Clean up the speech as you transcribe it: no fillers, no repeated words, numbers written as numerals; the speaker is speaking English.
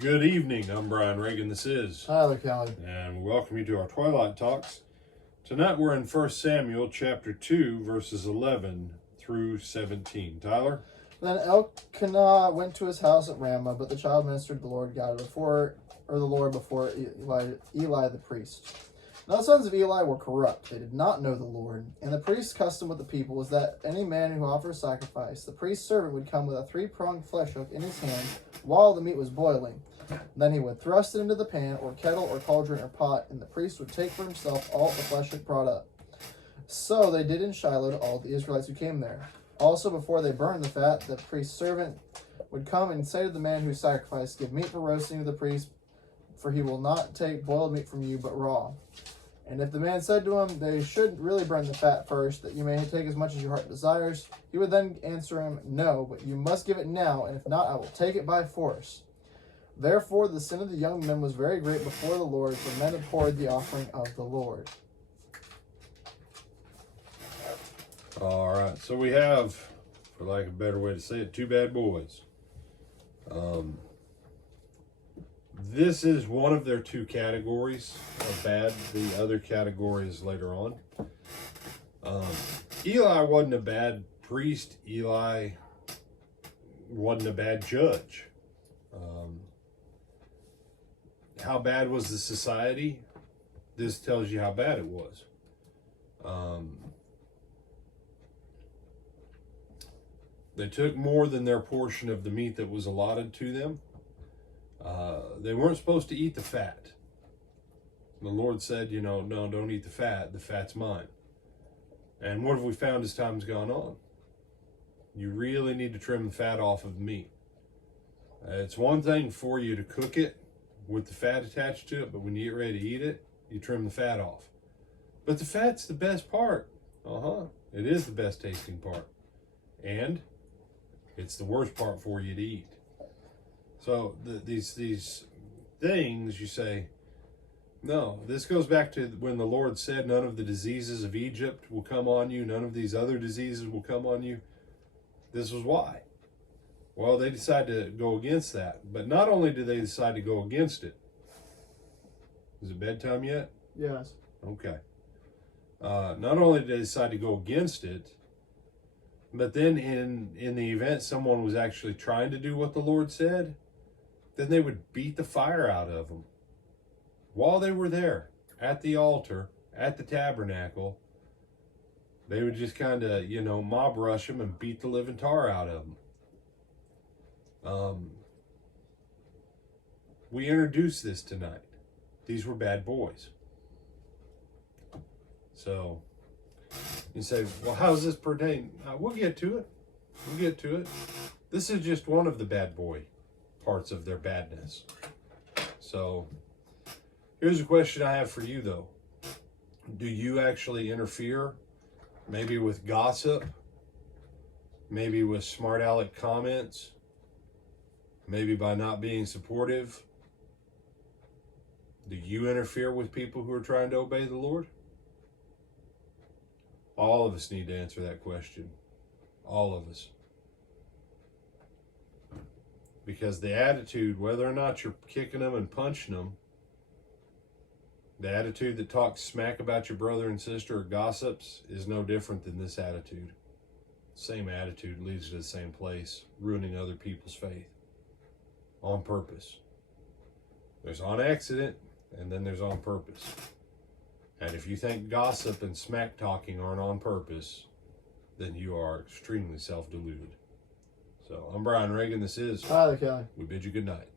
Good evening. I'm Brian Reagan. This is Tyler Kelly. and we welcome you to our Twilight Talks. Tonight we're in 1 Samuel chapter 2, verses 11 through 17. Tyler? Then Elkanah went to his house at Ramah, but the child ministered the Lord before Eli the priest. Now the sons of Eli were corrupt; they did not know the Lord. And the priest's custom with the people was that any man who offered sacrifice, the priest's servant would come with a three-pronged flesh hook in his hand while the meat was boiling. Then he would thrust it into the pan or kettle or cauldron or pot, and the priest would take for himself all the flesh hook brought up. So they did in Shiloh to all the Israelites who came there. Also, before they burned the fat, the priest's servant would come and say to the man who sacrificed, "Give meat for roasting to the priest, for he will not take boiled meat from you, but raw." And if the man said to him, "They should really burn the fat first, that you may take as much as your heart desires," he would then answer him, "No, but you must give it now, and if not, I will take it by force." Therefore the sin of the young men was very great before the Lord, for men abhorred the offering of the Lord. All right, so we have, for lack of a better way to say it, two bad boys. This is one of their two categories of bad. The other category is later on. Eli wasn't a bad priest. Eli wasn't a bad judge. How bad was the society? This tells you how bad it was. They took more than their portion of the meat that was allotted to them. They weren't supposed to eat the fat. The Lord said, no, don't eat the fat. The fat's mine. And what have we found as time's gone on? You really need to trim the fat off of the meat. It's one thing for you to cook it with the fat attached to it, but when you get ready to eat it, you trim the fat off. But the fat's the best part. It is the best tasting part. And it's the worst part for you to eat. So these things, you say, no, this goes back to when the Lord said, none of the diseases of Egypt will come on you. None of these other diseases will come on you. This was why. Well, they decided to go against that. But not only did they decide to go against it. Is it bedtime yet? Yes. Okay. Not only did they decide to go against it, but then in the event someone was actually trying to do what the Lord said, then they would beat the fire out of them. While they were there, at the altar, at the tabernacle, they would just kind of, mob rush them and beat the living tar out of them. We introduced this tonight. These were bad boys. So you say, well, how does this pertain? We'll get to it. This is just one of the bad boy parts of their badness. So here's a question I have for you, though. Do you actually interfere? Maybe with gossip? Maybe with smart aleck comments? Maybe by not being supportive? Do you interfere with people who are trying to obey the Lord? All of us need to answer that question. All of us. Because the attitude, whether or not you're kicking them and punching them, the attitude that talks smack about your brother and sister or gossips is no different than this attitude. Same attitude leads to the same place, ruining other people's faith. On purpose. There's on accident, and then there's on purpose. And if you think gossip and smack talking aren't on purpose, then you are extremely self-deluded. So I'm Brian Reagan. This is Tyler Kelly. We bid you good night.